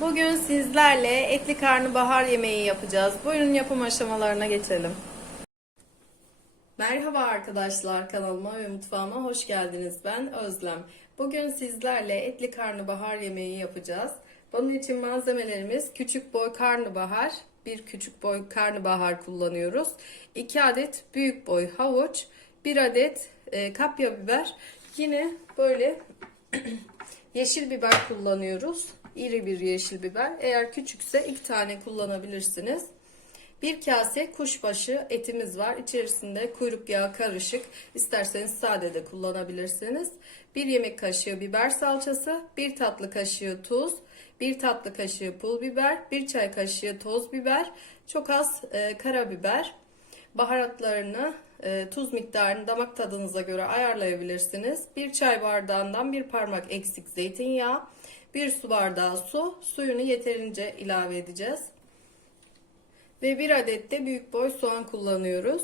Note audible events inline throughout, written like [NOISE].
Bugün sizlerle etli karnabahar yemeği yapacağız. Buyurun yapım aşamalarına geçelim. Merhaba arkadaşlar kanalıma ve mutfağıma hoş geldiniz. Ben Özlem. Bugün sizlerle etli karnabahar yemeği yapacağız. Bunun için malzemelerimiz küçük boy karnabahar, bir küçük boy karnabahar kullanıyoruz. 2 adet büyük boy havuç, 1 adet e, kapya biber, yine böyle [CLEARS THROAT] yeşil biber kullanıyoruz. İri bir yeşil biber. Eğer küçükse iki tane kullanabilirsiniz. Bir kase kuşbaşı etimiz var. İçerisinde kuyruk yağı karışık. İsterseniz sade de kullanabilirsiniz. Bir yemek kaşığı biber salçası, bir tatlı kaşığı tuz, bir tatlı kaşığı pul biber, bir çay kaşığı toz biber, çok az e, karabiber. Baharatlarını, e, tuz miktarını damak tadınıza göre ayarlayabilirsiniz. Bir çay bardağından bir parmak eksik zeytinyağı, bir su bardağı su, suyunu yeterince ilave edeceğiz. Ve bir adet de büyük boy soğan kullanıyoruz.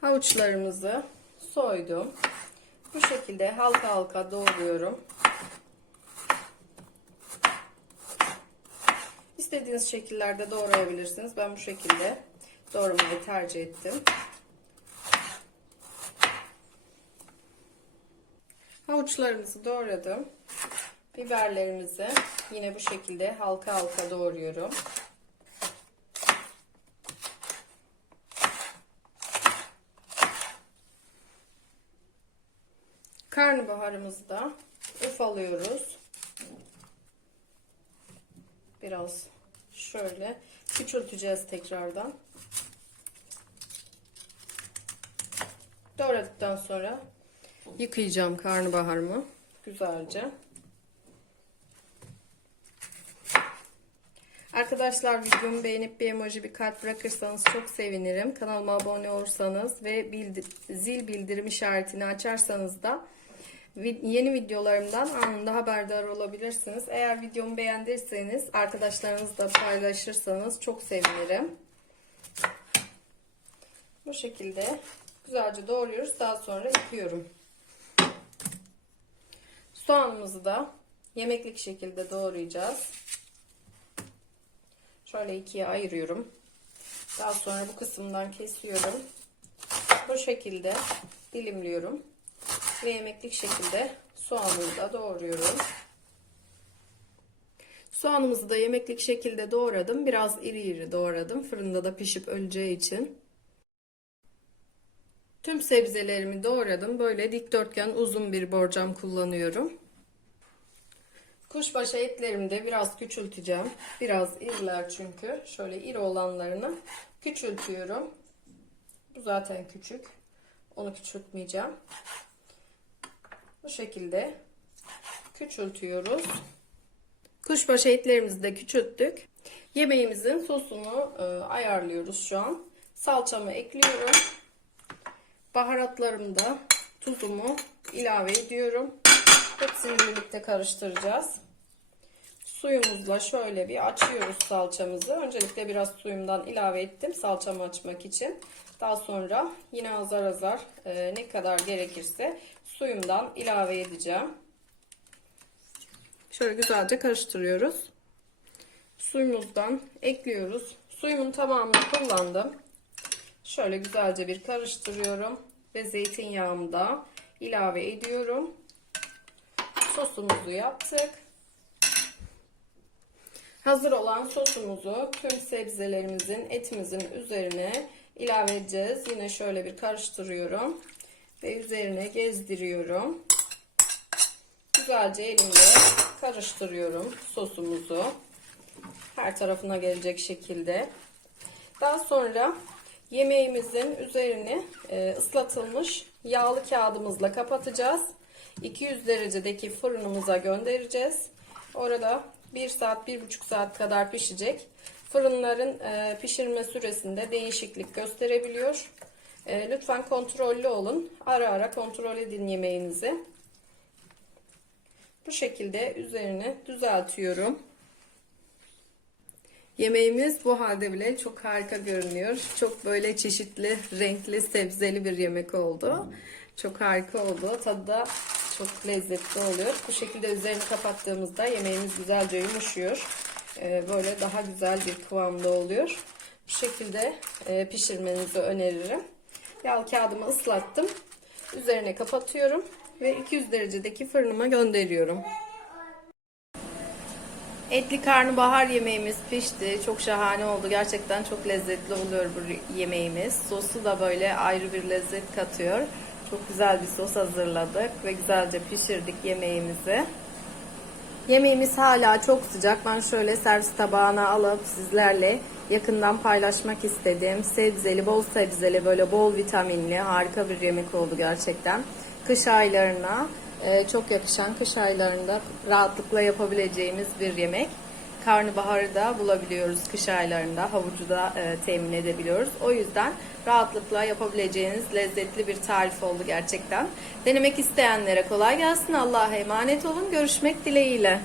Havuçlarımızı soydum. Bu şekilde halka halka doğruyorum. İstediğiniz şekillerde doğrayabilirsiniz. Ben bu şekilde doğramayı tercih ettim. Havuçlarımızı doğradım. Biberlerimizi yine bu şekilde halka halka doğruyorum. Karnabaharımızı da ufalıyoruz. Biraz şöyle küçülteceğiz tekrardan. Doğradıktan sonra yıkayacağım karnabaharımı güzelce. Arkadaşlar videomu beğenip bir emoji bir kalp bırakırsanız çok sevinirim. Kanalıma abone olursanız ve bildir zil bildirim işaretini açarsanız da yeni videolarımdan anında haberdar olabilirsiniz. Eğer videomu beğendiyseniz arkadaşlarınızla paylaşırsanız çok sevinirim. Bu şekilde güzelce doğruyoruz. Daha sonra yıkıyorum. Soğanımızı da yemeklik şekilde doğrayacağız. Şöyle ikiye ayırıyorum. Daha sonra bu kısımdan kesiyorum. Bu şekilde dilimliyorum. Ve yemeklik şekilde soğanımı da doğruyorum. Soğanımızı da yemeklik şekilde doğradım. Biraz iri iri doğradım. Fırında da pişip öleceği için. Tüm sebzelerimi doğradım. Böyle dikdörtgen uzun bir borcam kullanıyorum. Kuşbaşı etlerimi de biraz küçülteceğim. Biraz iriler çünkü. Şöyle iri olanlarını küçültüyorum. Bu zaten küçük. Onu küçültmeyeceğim. Bu şekilde küçültüyoruz. Kuşbaşı etlerimizi de küçülttük. Yemeğimizin sosunu e, ayarlıyoruz şu an. Salçamı ekliyorum. Baharatlarımı da tuzumu ilave ediyorum. Hepsini birlikte karıştıracağız. Suyumuzla şöyle bir açıyoruz salçamızı. Öncelikle biraz suyumdan ilave ettim salçamı açmak için. Daha sonra yine azar azar e, ne kadar gerekirse suyumdan ilave edeceğim. Şöyle güzelce karıştırıyoruz. Suyumuzdan ekliyoruz. Suyumun tamamını kullandım. Şöyle güzelce bir karıştırıyorum ve zeytinyağımı da ilave ediyorum. Sosumuzu yaptık. Hazır olan sosumuzu tüm sebzelerimizin, etimizin üzerine ilave edeceğiz. Yine şöyle bir karıştırıyorum ve üzerine gezdiriyorum. Güzelce elimle karıştırıyorum sosumuzu. Her tarafına gelecek şekilde. Daha sonra yemeğimizin üzerini e, ıslatılmış yağlı kağıdımızla kapatacağız. 200 derecedeki fırınımıza göndereceğiz. Orada 1 saat 1,5 saat kadar pişecek. Fırınların e, pişirme süresinde değişiklik gösterebiliyor. E, lütfen kontrollü olun. Ara ara kontrol edin yemeğinizi. Bu şekilde üzerini düzeltiyorum. Yemeğimiz bu halde bile çok harika görünüyor. Çok böyle çeşitli, renkli, sebzeli bir yemek oldu. Çok harika oldu. Tadı da Çok lezzetli oluyor. Bu şekilde üzerini kapattığımızda yemeğimiz güzelce yumuşuyor. Ee, böyle daha güzel bir kıvamda oluyor. Bu şekilde e, pişirmenizi öneririm. Yağ kağıdımı ıslattım. Üzerine kapatıyorum ve 200 derecedeki fırınıma gönderiyorum. Etli karnabahar yemeğimiz pişti. Çok şahane oldu. Gerçekten çok lezzetli oluyor bu yemeğimiz. Sosu da böyle ayrı bir lezzet katıyor. Çok güzel bir sos hazırladık ve güzelce pişirdik yemeğimizi. Yemeğimiz hala çok sıcak. Ben şöyle servis tabağına alıp sizlerle yakından paylaşmak istedim. Sebzeli, bol sebzeli, böyle bol vitaminli harika bir yemek oldu gerçekten. Kış aylarına çok yakışan, kış aylarında rahatlıkla yapabileceğimiz bir yemek. Karnabaharı da bulabiliyoruz kış aylarında. Havucu da e, temin edebiliyoruz. O yüzden rahatlıkla yapabileceğiniz lezzetli bir tarif oldu gerçekten. Denemek isteyenlere kolay gelsin. Allah'a emanet olun. Görüşmek dileğiyle.